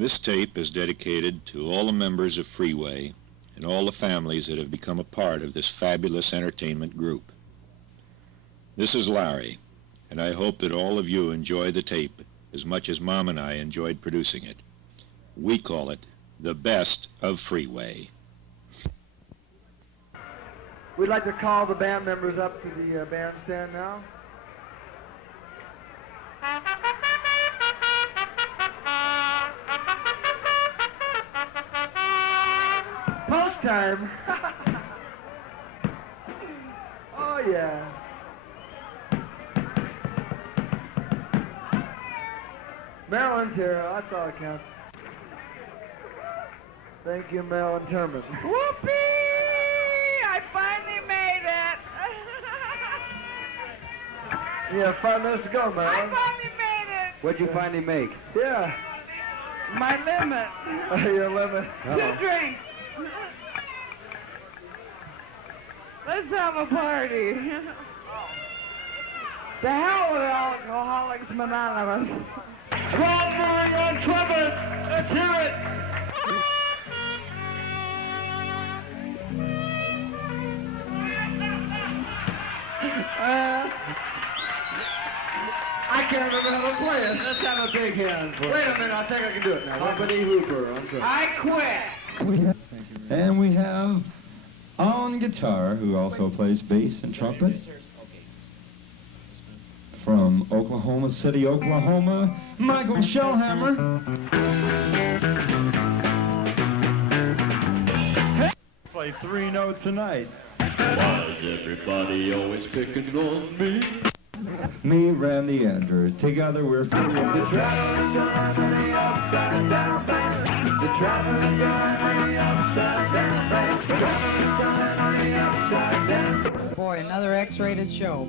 This tape is dedicated to all the members of Freeway and all the families that have become a part of this fabulous entertainment group. This is Larry, and I hope that all of you enjoy the tape as much as Mom and I enjoyed producing it. We call it The Best of Freeway. We'd like to call the band members up to the bandstand now. Post time. Oh yeah. Marilyn's here. That's all that counts. Thank you, Marilyn Turman. Whoopee! I finally made it. You have 5 minutes to go, Marilyn. I finally made it. What'd you finally make? Yeah. My limit. Your limit. 2 drinks. Let's have a party. The hell with Alcoholics Anonymous. Crawford on trumpet. Let's hear it. I can't remember how to play it. Let's have a big hand for Wait a minute, I think I can do it now. Company Hooper on trumpet. I quit. And we have on guitar, who also plays bass and trumpet, from Oklahoma City, Oklahoma, Michael Shellhammer. Play 3 notes a night. Why is everybody always picking on me? Me, Randy, Andrew, together we're Freeway. The traveling gun on the upside down band. The traveling gun on the upside down band. The traveling gun on the upside down. Boy, another X-rated show.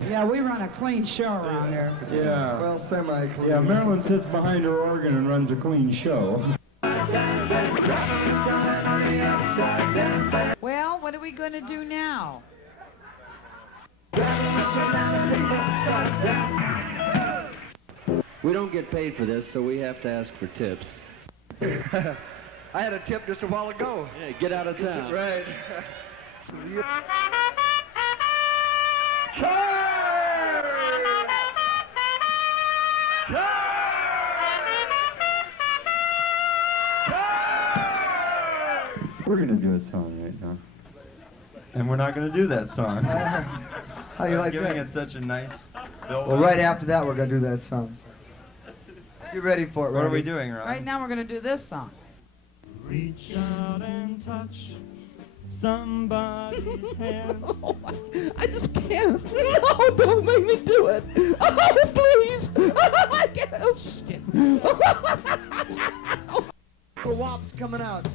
Yeah, we run a clean show around here. Yeah. Well, semi-clean. Yeah, Marilyn sits behind her organ and runs a clean show. Well, what are we going to do now? We don't get paid for this, so we have to ask for tips. I had a tip just a while ago. Yeah, get out of town. Right. We're going to do a song right now. And we're not going to do that song. How you like Giving that? it such a nice build. Well, right after that, we're going to do that song. Get ready for it, What are we Randy. doing, Ron? Right now we're going to do this song. Reach out and touch somebody's hand. I just can't. No, don't make me do it. Oh, please. I can't. Oh, shit. The wop's coming out.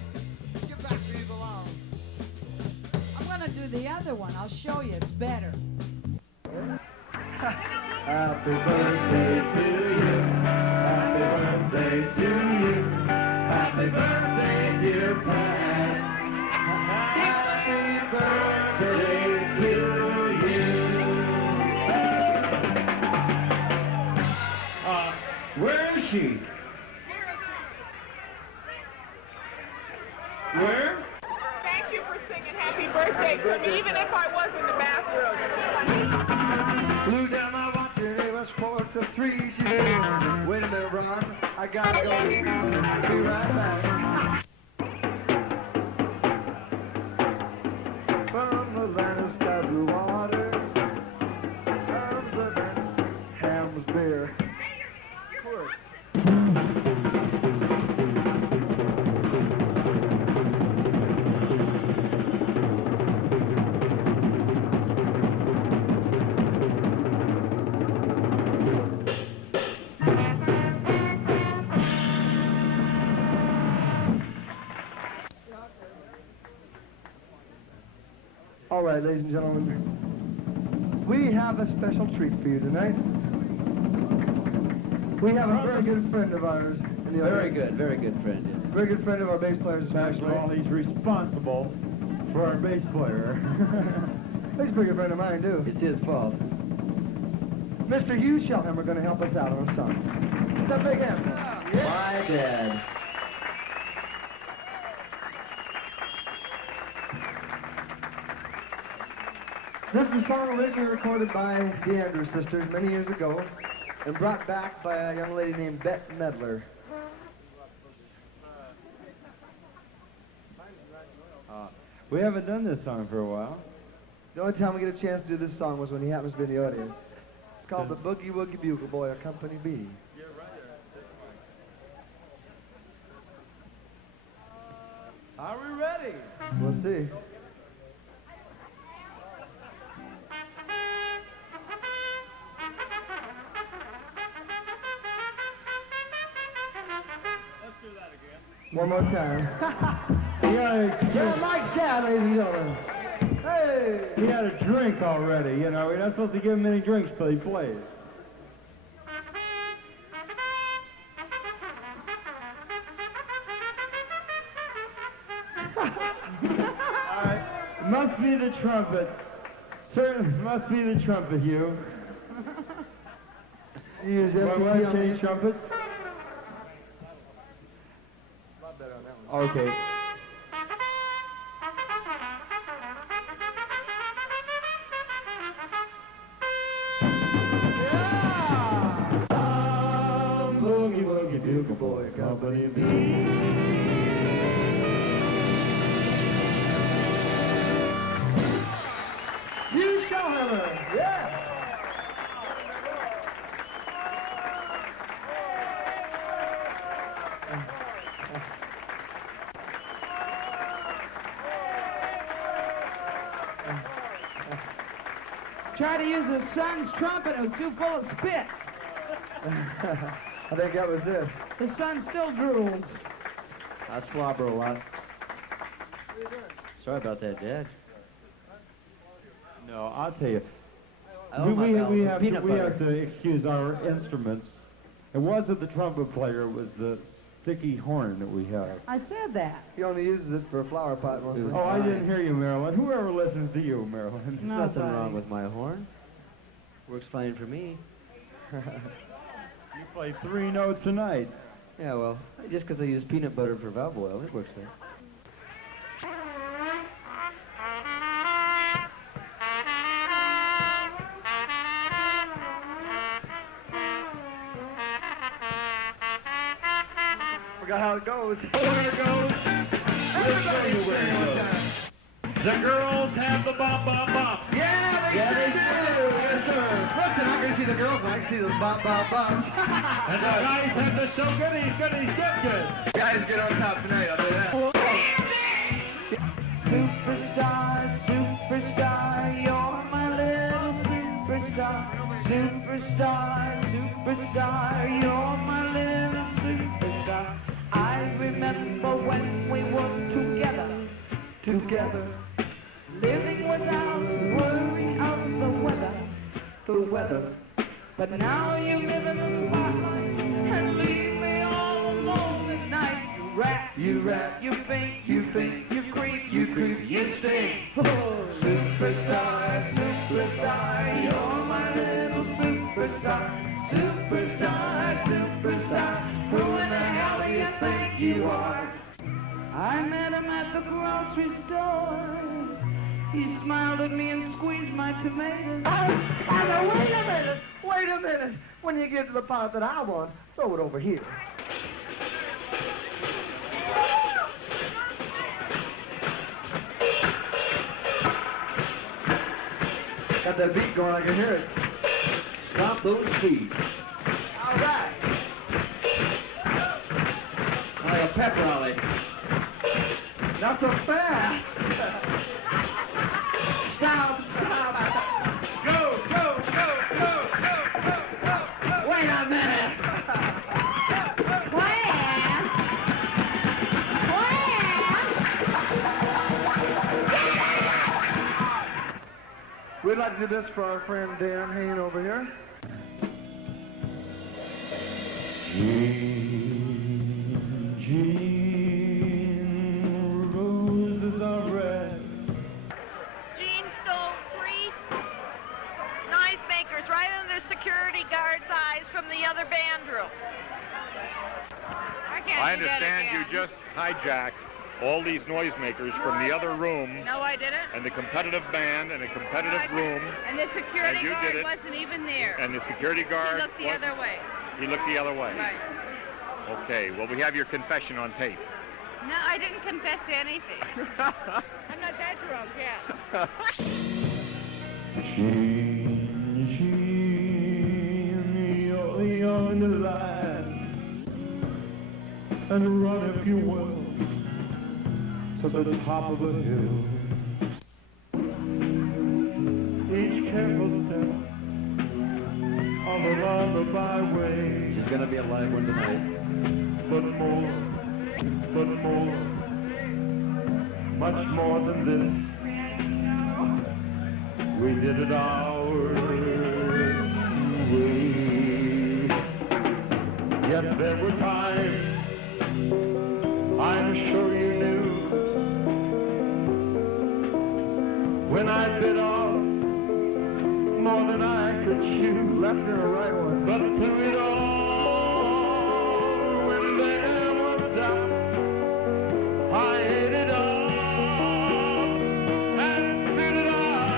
Get back to the along. I'm going to do the other one. I'll show you. It's better. Happy birthday to you. Happy birthday to you. Happy birthday, dear Pat. Happy birthday to you. Where is she? Where? Thank you for singing happy birthday to me, even if I was in the bathroom. Blew down my watch and it was 4 to 3. She said, wait a minute, Ron. I gotta go. I'll be right back. From the land of sky blue water comes the Ham's beer. Of course. All right, ladies and gentlemen, we have a special treat for you tonight. We have a very good friend of ours in the audience. Very good friend. Very good friend of our bass players especially. Well, he's responsible for our bass player. He's a pretty good friend of mine, too. It's his fault. Mr. Hugh Shellhammer going to help us out on a song. What's up, big hand? My dad. This is a song originally recorded by the Andrews Sisters many years ago and brought back by a young lady named Bette Midler. We haven't done this song for a while. The only time we get a chance to do this song was when he happens to be in the audience. It's called the Boogie Woogie Bugle Boy of Company B. Are we ready? We'll see. One more time. Yeah, Mike's dad, ladies and gentlemen. Hey! he had a drink already, you know. We're not supposed to give him any drinks till he plays. All right. Must be the trumpet. Certainly must be the trumpet, Hugh. You use Want STP to on change these? trumpets? A lot better on that one. Okay. Boogie Woogie Bugle Boy, Company B. You Shellhammer! Yeah! Tried to use his son's trumpet, it was too full of spit. I think that was it. His son still drools. I slobber a lot. Sorry about that, Dad. No, I'll tell you. I owe my pals We some have peanut butter. to excuse our instruments. It wasn't the trumpet player, it was the sticky horn that we have. I said that. He only uses it for a flower pot mostly. Oh, I didn't hear you, Marilyn. Whoever listens to you, Marilyn. There's No, nothing buddy. wrong with my horn. Works fine for me. You play 3 notes a night. Yeah, well, just because I use peanut butter for valve oil, it works fine. Forgot how it goes. The girls have the bop bop bop. Yeah, they sure do! Yes, sir. Listen, I can see the girls, and I can see the bop bop bops. And the guys have the so goodies, goodies, get good. Guys get on top tonight, I'll do that. Superstar, superstar, you're my little superstar. Superstar, superstar, you're my little superstar. I remember when we were together, living without worry of the weather. But now you live in the spotlight and leave me all alone at night. You rap, you think, you creep, you stink. Oh, superstar, superstar, you're my little superstar. Superstar, superstar, who in the hell do you think you are? I met him at the grocery store. He smiled at me and squeezed my tomatoes. Wait a minute. When you get to the part that I want, throw it over here. Got that beat going, I can hear it. Stop those feet. All right. Like a pep rally. Not so fast. Stop. Go. Wait a minute. We'd like to do this for our friend Dan Hain over here. Jean, roses are red. Gene stole 3 noisemakers right under the security guard's eyes from the other band room. I understand you just hijacked all these noisemakers from the other room. No, I didn't. And the competitive band and a competitive room. And the security And you guard did it. wasn't even there. And the security guard He looked the other way. He looked the other way. Right. Okay, well, we have your confession on tape. No, I didn't confess to anything. I'm not that drunk yet. You're the only line, and run if you will to the top of the hill. Each careful step all along the byway. She's gonna be a live one tonight. But more, much more than this. We did it our way. Yes, there were times, I'm sure you knew, when I bit off more than I could chew. Left or a right one? But through it all, when there was doubt, I ate it up and spit it out.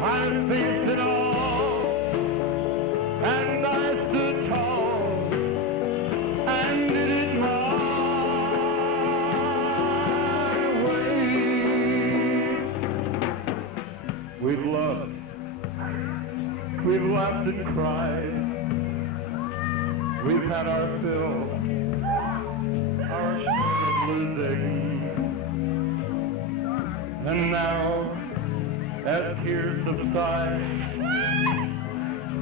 I faced it all, and I stood tall and did it my way. We've loved, we've laughed and cried. We've had our fill, our share of losing. And now, as tears subside,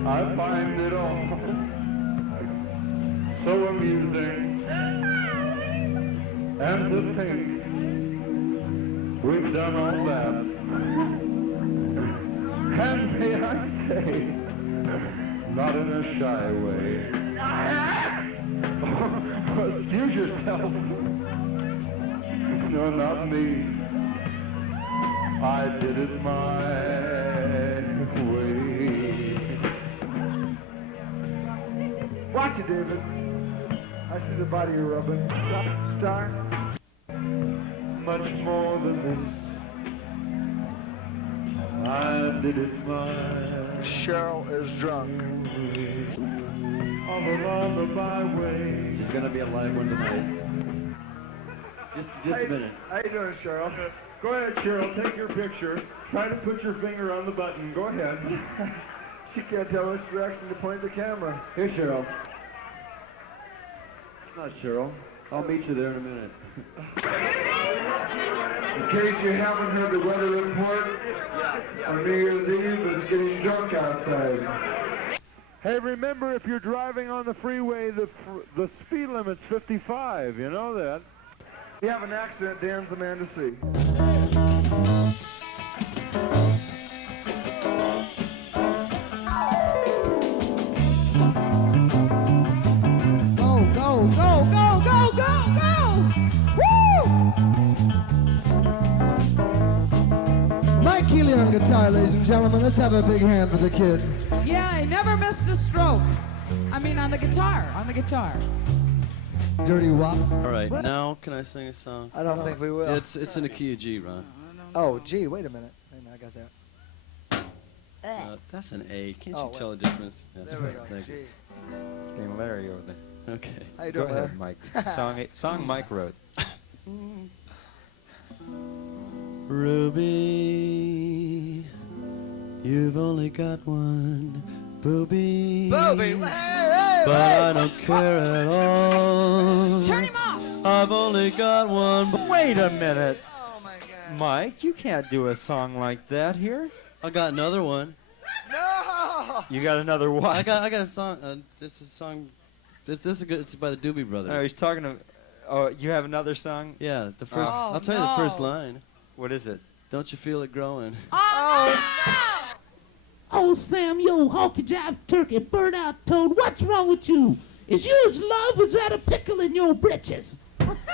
I find it all so amusing. And to think we've done all that. And may I say, not in a shy way. Excuse yourself. No, not me. I did it my way. Watch it, David. I see the body you're rubbing. Star. Much more than this. I did it my Cheryl is drunk. all along the byway. She's gonna be a live one tonight. Just a minute. How you doing, Cheryl? Go ahead, Cheryl, take your picture. Try to put your finger on the button. Go ahead. She can't tell which direction to point the camera. Here, Cheryl. It's not Cheryl. I'll meet you there in a minute. In case you haven't heard the weather report, on New Year's Eve, it's getting drunk outside. Hey, remember, if you're driving on the freeway, the speed limit's 55. You know that. If you have an accident, Dan's the man to see. Go, go, go, go, go, go, go! Woo! Mike Healy on guitar, ladies and gentlemen. Let's have a big hand for the kid. Yeah, he never missed a stroke. I mean, on the guitar, Dirty Wop. All right, now can I sing a song? I don't think we will. It's in the key of G, Ron. Oh, gee, wait a minute. I got that. That's an A. Can't Oh, you tell the difference? Yes, There we go. thank you. Gee. His name Larry over there. Okay. How you Go doing, Larry? ahead, Mike. Song Mike wrote. Ruby, you've only got one booby. Booby, but I don't care at all. Turn him off! I've only got one. Wait a minute, Oh, my God. Mike. You can't do a song like that here. I got another one. No! You got another what? I got a song. This is a song. This is good. It's by the Doobie Brothers. Oh, he's talking to. Oh, you have another song? Yeah, the first. Oh, I'll tell you the first no. line. What is it? Don't you feel it growing? Oh, Sam, yo, honky jive turkey, burnt out toad, what's wrong with you? Is yours love? Is that a pickle in your britches?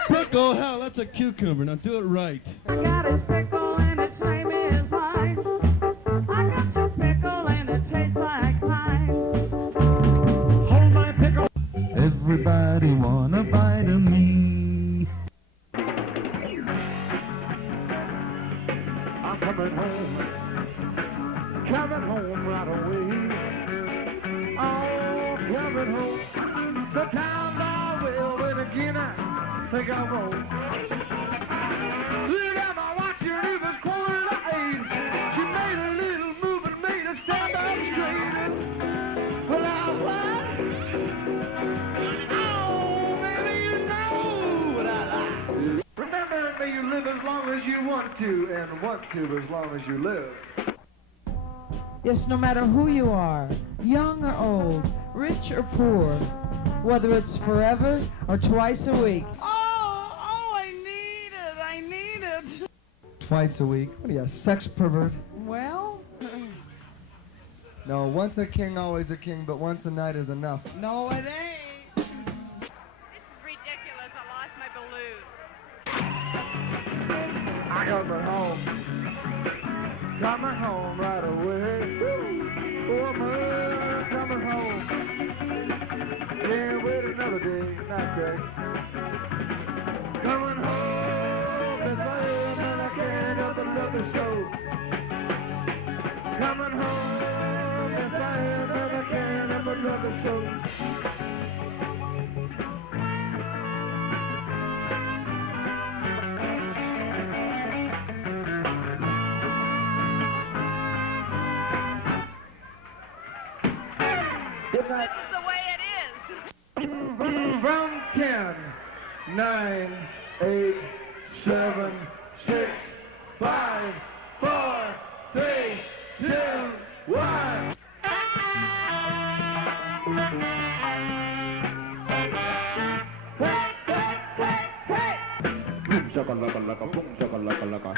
Pickle, hell, that's a cucumber. Now do it right. I got his pickle and its name is life. I got your pickle and it tastes like pine. Hold my pickle. Every everybody want a bite of me. I'm coming home right away. Oh, coming home. Sometimes I will, but again I think I won't. Look at my watch, and it was 7:45. She made a little move and made us stand up straight. Well, I what? Oh, baby, you know what I like. Remember me, you live as long as you want to, and want to as long as you live. Yes, no matter who you are, young or old, rich or poor, whether it's forever or twice a week. I need it. Twice a week. What are you, a sex pervert? Well, No, once a king, always a king, but once a night is enough. no, it ain't. This is ridiculous. I lost my balloon. I coming home. Coming home right away. Oh, man, coming home. Can't wait another day, not that. Coming home, yes I am, and I can't help but love the show. Coming home, yes I am, and I can't help but love the show. This is the way it is. From 10, 9, 8, 7, 6, 5, 4, 3, 2, 1. Boom shakalaka laka, boom shakalaka laka.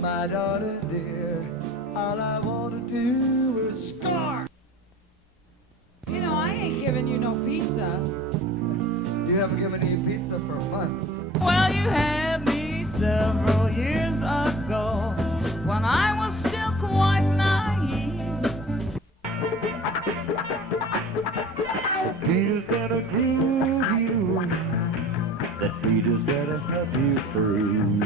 My daughter dear, all I want to do is score. You know, I ain't giving you no pizza. You haven't given me pizza for months. Well, you had me several years ago when I was still quite naive. Peter's gonna groove you. That Peter's gonna help you through.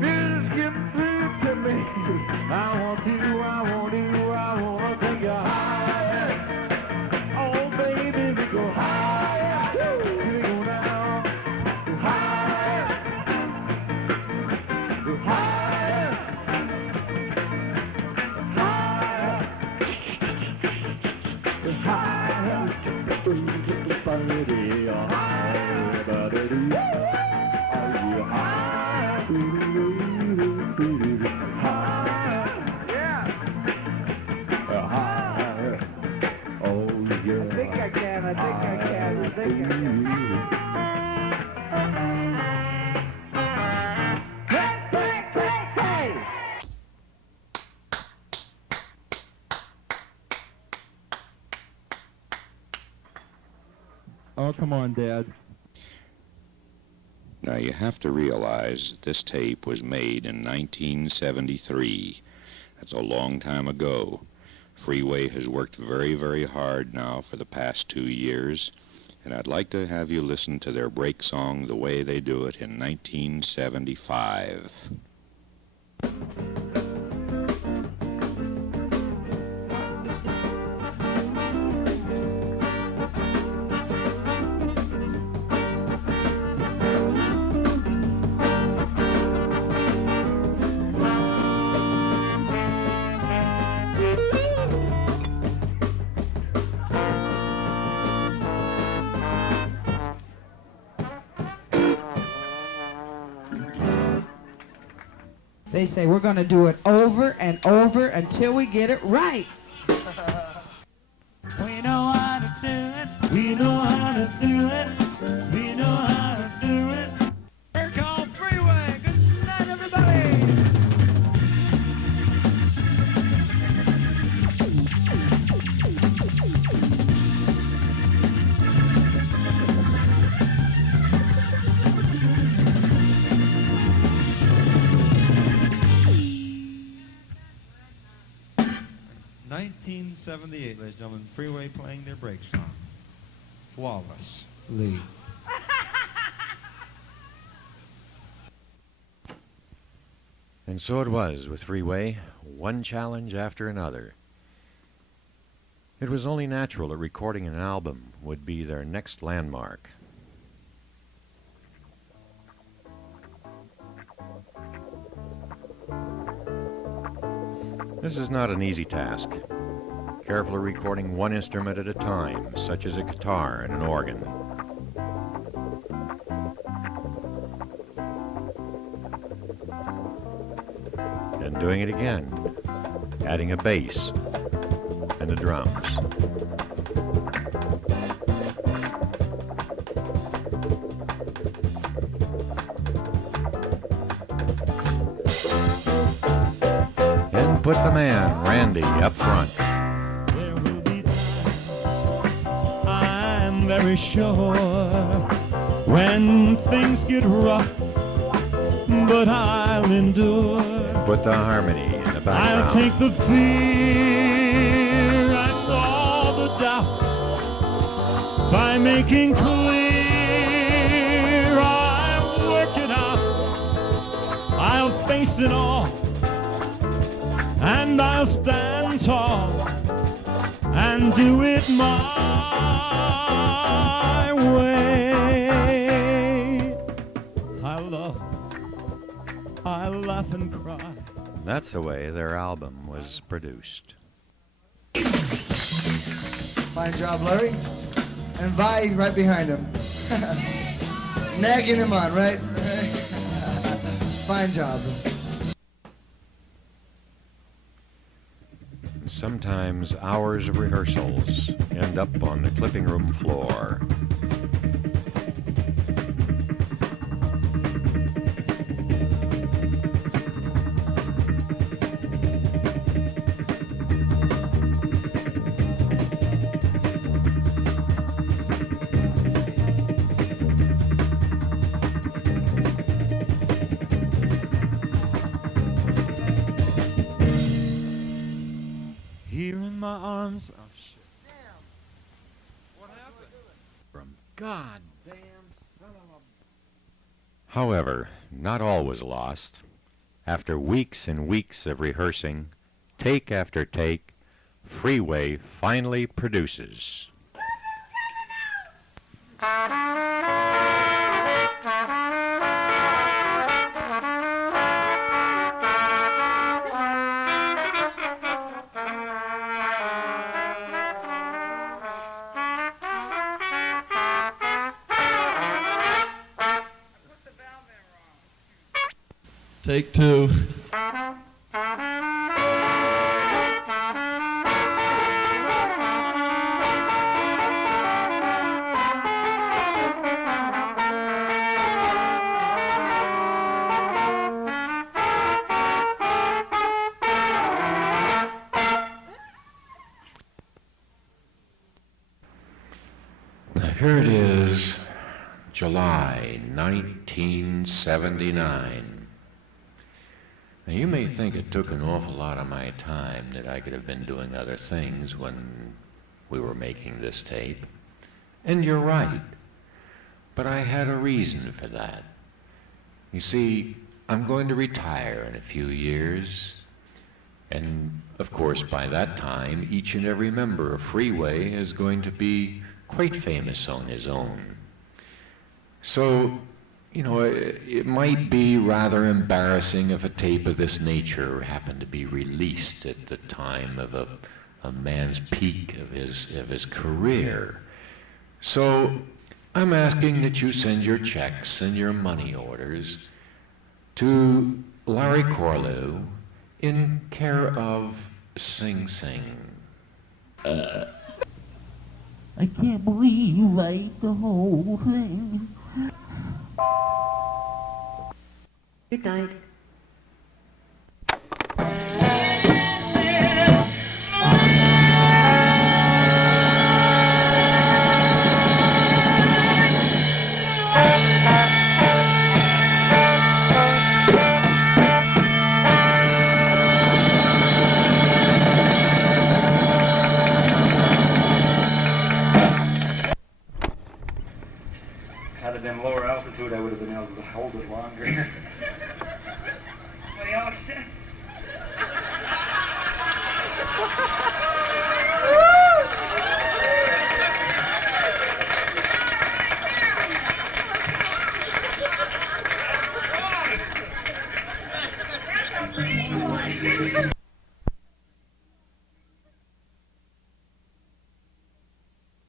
Peter's getting through to me. I want you, I wanna take you higher. Oh, baby, we go higher. We go down. Higher. Higher. Oh, come on, Dad. Now, you have to realize that this tape was made in 1973. That's a long time ago. Freeway has worked very, very hard now for the past 2 years, and I'd like to have you listen to their break song the way they do it in 1975. They say we're going to do it over and over until we get it right. We know how to do it. We know how to do it. We know how to do it. We're called Freeway. Good night, everybody. 1978, ladies and gentlemen, Freeway playing their break song. Flawlessly. And so it was with Freeway, one challenge after another. It was only natural that recording an album would be their next landmark. This is not an easy task. Carefully recording one instrument at a time, such as a guitar and an organ. And doing it again, adding a bass and the drums. And put the man, Randy, up front. I'm very sure when things get rough, but I'll endure. Put the harmony in the background. I'll take the fear and all the doubt by making clear I'll work it out. I'll face it all and I'll stand tall and do it my way. I laugh and cry. That's the way their album was produced. Fine job, Larry. And Vi right behind him. Nagging him on, right? Fine job. Sometimes hours of rehearsals end up on the clipping room floor. Here in my arms. Oh, shit. What happened? From God damn son of a... However, not all was lost. After weeks and weeks of rehearsing, take after take, Freeway finally produces. Take two. Now here it is, July 1979. Now you may think it took an awful lot of my time, that I could have been doing other things when we were making this tape. And you're right. But I had a reason for that. You see, I'm going to retire in a few years. And of course, by that time, each and every member of Freeway is going to be quite famous on his own. So, you know, it might be rather embarrassing if a tape of this nature happened to be released at the time of a man's peak of his career. So I'm asking that you send your checks and your money orders to Larry Corlew in care of Sing Sing. I can't believe you ate the whole thing. Good night. altitude, I would have been able to hold it longer. What do you all said? That's a big one.